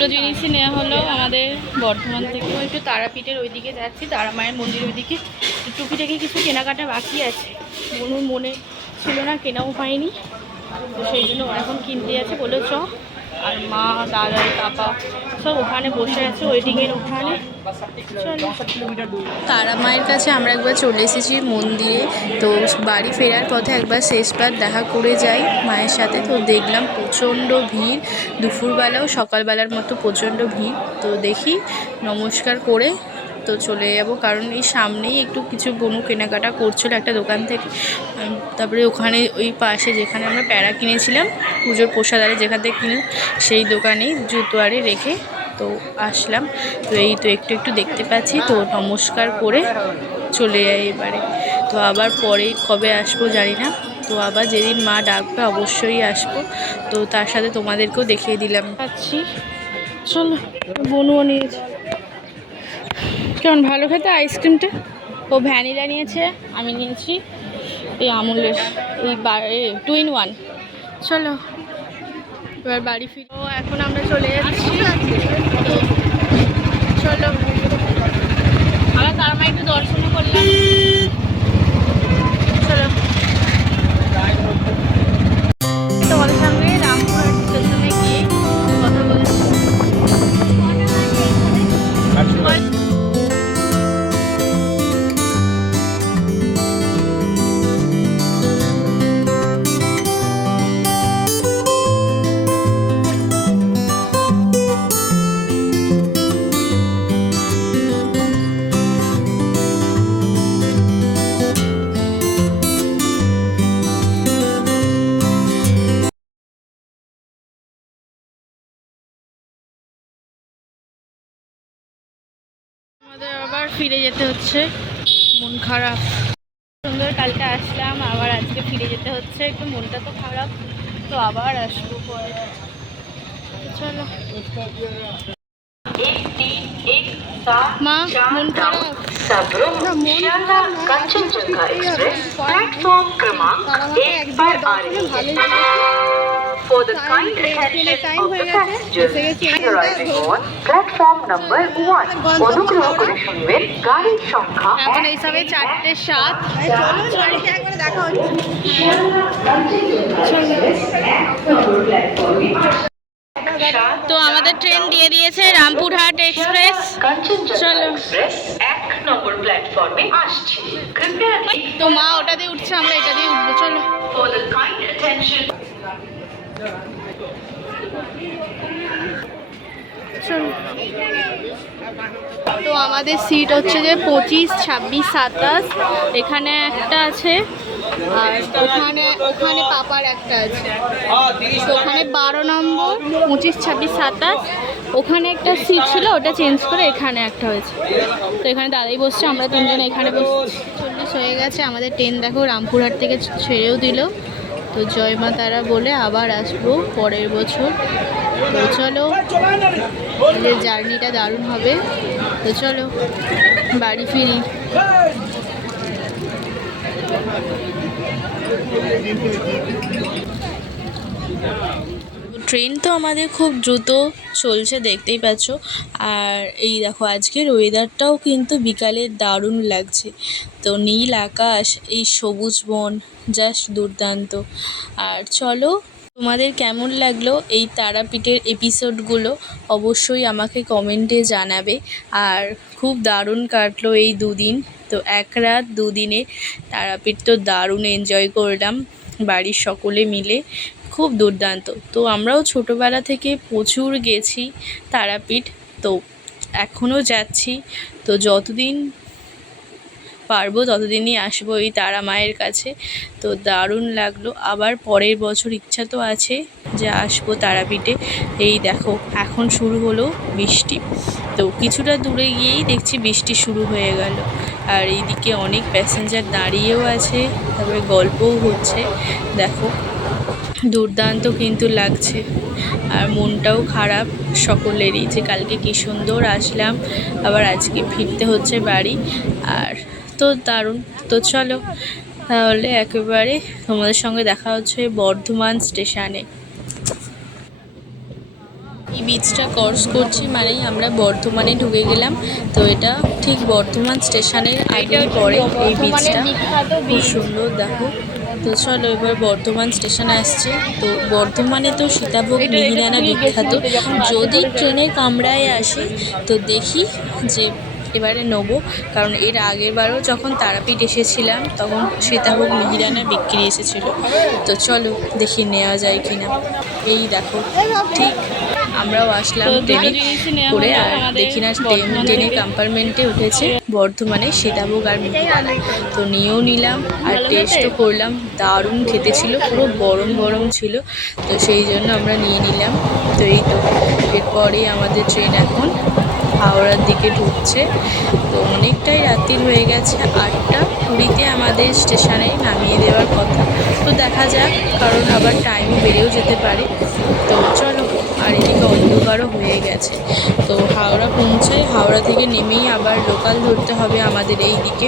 দুটো জিনিসই নেওয়া হলো আমাদের বর্ধমান থেকে। একটু তারাপীঠের ওইদিকে যাচ্ছি, তারা মায়ের মন্দিরের ওইদিকে। টুকিটাকি কিছু কেনাকাটা বাকি আছে, বনুর মনে ছিল না, কেনাও পাইনি, তো সেই জন্য ওরা এখন কিনতে যাচ্ছে বলে চ। আর মা দাদা পাপা সব ওখানে বসে আছে ওয়েটিংয়ের ওখানে। তারা মায়ের কাছে আমরা একবার চলে এসেছি মন্দিরে, তো বাড়ি ফেরার পথে একবার শেষবার দেখা করে যাই মায়ের সাথে। তো দেখলাম প্রচণ্ড ভিড়, দুপুরবেলাও সকালবেলার মতো প্রচণ্ড ভিড়। তো দেখি নমস্কার করে তো চলে যাব, কারণ এই সামনেই একটু কিছু বনু কেনাকাটা করছিল একটা দোকান থেকে। তারপরে ওখানে ওই পাশে যেখানে আমরা প্যাড়া কিনেছিলাম পুজোর প্রসাদ আরে যেখান থেকে কিনে, সেই দোকানেই জুতো আরে রেখে তো আসলাম। তো এই তো একটু একটু দেখতে পাচ্ছি, তো নমস্কার করে চলে যাই এবারে। তো আবার পরে কবে আসবো জানি না, তো আবার যেদিন মা ডাকবে অবশ্যই আসবো। তো তার সাথে তোমাদেরকেও দেখিয়ে দিলাম পাচ্ছি। চলো, বনুও নিয়েছে। কেমন ভালো খেতে আইসক্রিমটা? ও ভ্যানিলা নিয়েছে, আমি নিয়েছি এই আমুলের এই 2 in 1। চলো এবার বাড়ি ফিরে। ও এখন আমরা চলে যাচ্ছি, তো চলো আমরা তার মা একটু দর্শনও করলাম। চলো তোমাদের সঙ্গে রামপুরহাট স্টেশনে গিয়ে কথা বলছি। আমাদের আবার ফিরে যেতে হচ্ছে, মন খারাপ। সুন্দর কালকে আসলাম, আবার আজকে ফিরে যেতে হচ্ছে, একটু মনটা তো খারাপ, তো আবার আসবো পরে। চলো মা, মন খারাপ না, মন খারাপ না, কাঞ্চনজঙ্ঘা এক্সপ্রেস প্ল্যাটফর্ম क्रमांक 1 पर आ रही है। For the kind attention of the passengers arriving on platform number 1, অনুগ্রহ করে শুনবেন গাড়ির সংখ্যা। এখন এই সবে 4:07। দেখা হচ্ছে। তো আমাদের ট্রেন দিয়ে দিয়েছে রামপুরহাট এক্সপ্রেস। চলো 1 নম্বর প্ল্যাটফর্মে আসছে, তো মা ওটা দিয়ে উঠছে, আমরা এটা দিয়ে উঠবো। চলো। তো আমাদের সিট হচ্ছে যে 25, 26, 27, এখানে একটা আছে, আর ওখানে ওখানে পাপার একটা আছে। তো ওখানে 12 নম্বর, 25, 26, 27, ওখানে একটা সিট ছিল, ওটা চেঞ্জ করে এখানে একটা হয়েছে। তো এখানে দাদাই বসছে, আমরা তিনজন এখানে বসছি। 40 হয়ে গেছে আমাদের ট্রেন, দেখো রামপুরহাট থেকে ছেড়েও দিল। তো জয় মা তারা বলে আবার আসবো পরের বছর। তো চলো, যে জার্নিটা দারুণ হবে। তো চলো বাড়ি ফিরি। ট্রেন তো আমাদের খুব দ্রুত চলছে, দেখতেই পাচ্ছ। আর এই দেখো আজকের ওয়েদারটাও কিন্তু বিকালে দারুণ লাগছে। তো নীল আকাশ, এই সবুজ বন, জাস্ট দুর্দান্ত। আর চলো, তোমাদের কেমন লাগলো এই তারাপীঠের এপিসোডগুলো অবশ্যই আমাকে কমেন্টে জানাবে। আর খুব দারুণ কাটলো এই দুদিন, তো 1 রাত 2 দিনে তারাপীঠ তো দারুণ এনজয় করলাম বাড়ির সকলে মিলে, খুব দুর্দান্ত। তো আমরাও ছোটোবেলা থেকে প্রচুর গেছি তারাপীঠ, তো এখনও যাচ্ছি। তো যতদিন পারবো ততদিনই আসবো এই তারা মায়ের কাছে। তো দারুণ লাগলো। আবার পরের বছর ইচ্ছা তো আছে যে আসবো তারাপীঠে। এই দেখো এখন শুরু হলো বৃষ্টি, তো কিছুটা দূরে গিয়েই দেখছি বৃষ্টি শুরু হয়ে গেল। আর এইদিকে অনেক প্যাসেঞ্জার দাঁড়িয়েও আছে, তারপরে গল্পও হচ্ছে। দেখো দুর্দান্ত কিন্তু লাগছে। আর মনটাও খারাপ সকলেরই, যে কালকে কী সুন্দর আসলাম, আবার আজকে ফিরতে হচ্ছে বাড়ি। আর তো দারুণ। তো চলো তাহলে একেবারে তোমাদের সঙ্গে দেখা হচ্ছে বর্ধমান স্টেশনে। এই ব্রিজটা ক্রস করছি মানেই আমরা বর্ধমানে ঢুকে গেলাম। তো এটা ঠিক বর্ধমান স্টেশনের আগেই পড়ে এই ব্রিজটা, খুব সুন্দর দেখো। তো চলো এবার বর্ধমান স্টেশনে আসছে। তো বর্ধমানে তো সীতাভোগ মিহিদানা বিখ্যাত। যদি ট্রেনে কামরায় আসি তো দেখি যে এবারে নেবো, কারণ এর আগের বারও যখন তারাপীঠ এসেছিলাম তখন সীতাভোগ মিহিদানা বিক্রি এসেছিল। তো চলো দেখি নেওয়া যায় কিনা। এই দেখো ঠিক আমরাও আসলাম ট্রেনে করে, আর দেখি না ট্রেনের কম্পার্টমেন্টে উঠেছে বর্ধমানে সীতাভোগ আর মিহিদানা। তো নিয়েও নিলাম আর টেস্টও করলাম, দারুণ খেতে ছিল, পুরো গরম গরম ছিল। তো সেই জন্য আমরা নিয়ে নিলাম। তো এই তো এরপরে আমাদের ট্রেন এখন হাওড়ার দিকে ঢুকছে। তো অনেকটাই রাত্রির হয়ে গেছে, 8টা 20-তে আমাদের স্টেশনে নামিয়ে দেওয়ার কথা। তো দেখা যাক, কারণ আবার টাইমও বেড়েও যেতে পারে। তো চলো, আর এদিকে অন্ধকারও হয়ে গেছে। তো হাওড়া পৌঁছায়, হাওড়া থেকে নেমেই আবার লোকাল ধরতে হবে আমাদের এই দিকে।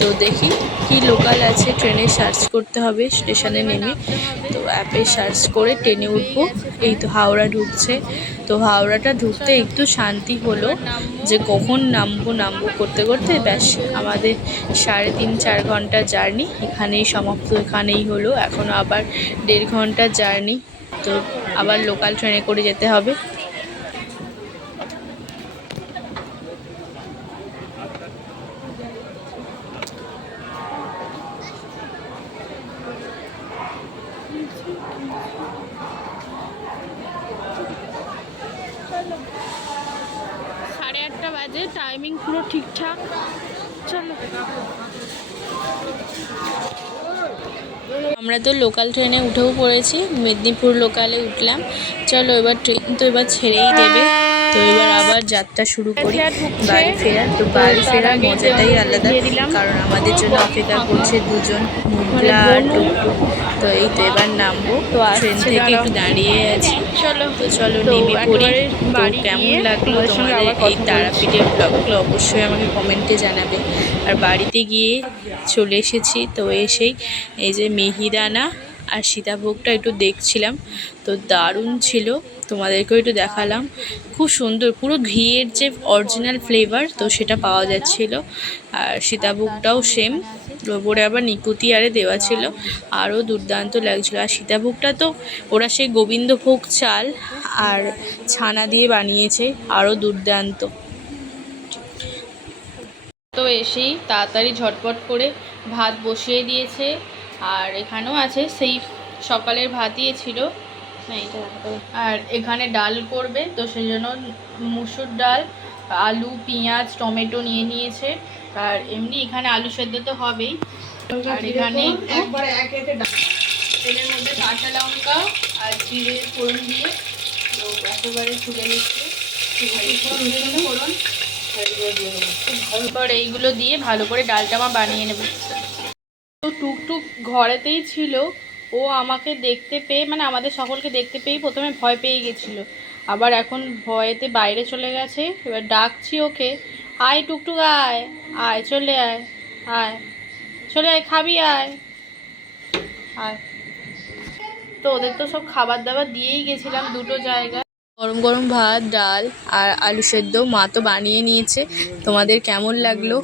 তো দেখি কি লোকাল আছে, ট্রেনে সার্চ করতে হবে স্টেশনে নেমে। তো অ্যাপে সার্চ করে ট্রেনে উঠবো। এই তো হাওড়া ঢুকছে। তো হাওড়াটা ঢুকতে একটু শান্তি হলো, যে কখন নামবো করতে করতে ব্যাস আমাদের 3.5-4 ঘন্টা জার্নি এখানেই সমাপ্ত, এখানেই হলো। এখনও আবার 1.5 ঘন্টার জার্নি। তো আবার লোকাল ট্রেনে করে যেতে হবে। সাড়ে 8টা বাজে, টাইমিং পুরো ঠিকঠাক। চলো, আমরা তো লোকাল ট্রেনে উঠেও পড়েছি, মেদিনীপুর লোকালে উঠলাম। চলো এবার ট্রেন তো এবার ছেড়েই দেবে। তো এবার আবার যাত্রা শুরু করি বাড়ি ফেরার। তো বাড়ি ফেরার মজাটাই আলাদা, কারণ আমাদের জন্য অপেক্ষা করছে 2জন, মুগলা আর টুকটুক। তো এই তো এবার নামবো, ট্রেন থেকে একটু দাঁড়িয়ে আছি। তো চলো নেমে পড়ি। তো কেমন লাগলো তোমাদের এই তারাপীঠের ব্লগগুলো অবশ্যই আমাকে কমেন্টে জানাবে। আর বাড়িতে গিয়ে চলে এসেছি। তো এসেই এই যে মিহিদানা আর সীতাভোগটা একটু দেখছিলাম, তো দারুণ ছিল, তোমাদেরকেও একটু দেখালাম। খুব সুন্দর, পুরো ঘিয়ের যে অরিজিনাল ফ্লেভার তো সেটা পাওয়া যাচ্ছিল। আর সীতাভোগটাও সেম, ওপরে আবার নিকুতি আরে দেওয়া ছিল, আরও দুর্দান্ত লাগছিল। আর সীতাভোগটা তো ওরা সেই গোবিন্দভোগ চাল আর ছানা দিয়ে বানিয়েছে, আরও দুর্দান্ত। তো এসেই তাড়াতাড়ি ঝটপট করে ভাত বসিয়ে দিয়েছে। আর এখানেও আছে সেই সকালের ভাতই ছিল না, এটা আর এখানে ডাল করবে, তো সেই জন্য মুসুর ডাল, আলু, পেঁয়াজ, টমেটো নিয়ে নিয়েছে। আর এমনি এখানে আলু সেদ্ধ তো হবেই। আর এখানে তেলের মধ্যে কাঁচা লঙ্কা আর জিরে ফোড়ন দিয়ে তো একেবারে তুলে নিচ্ছে। ফোড়ন এবার এইগুলো দিয়ে ভালো করে ডালটা আমার বানিয়ে নেব। তো টুকটুক ঘরেতেই ছিল, ও আমাকে দেখতে পেয়ে, মানে আমাদের সকলকে দেখতে পেয়েই প্রথমে ভয় পেয়ে গেছিলো, আবার এখন ভয়েতে বাইরে চলে গেছে। এবার ডাকছি ওকে, আয় টুকটুক আয়, আয় চলে আয়, আয় চলে আয়, খাবি আয়, আয়। তো ওদের তো সব খাবার দাবার দিয়েই গেছিলাম 2টো জায়গায়। গরম গরম ভাত, ডাল আর আলু সেদ্ধ মা তো বানিয়ে নিয়েছে। তোমাদের কেমন লাগলো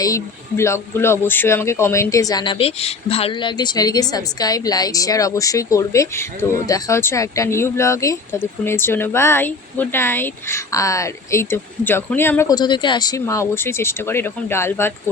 এই ব্লগগুলো অবশ্যই আমাকে কমেন্টে জানাবে। ভালো লাগলে চ্যানেলটিকে সাবস্ক্রাইব, লাইক, শেয়ার অবশ্যই করবে। তো দেখা হচ্ছে একটা নিউ ব্লগে, ততক্ষণের জন্য বাই, গুড নাইট। আর এই তো যখনই আমরা কোথা থেকে আসি মা অবশ্যই চেষ্টা করে এরকম ডাল ভাত করে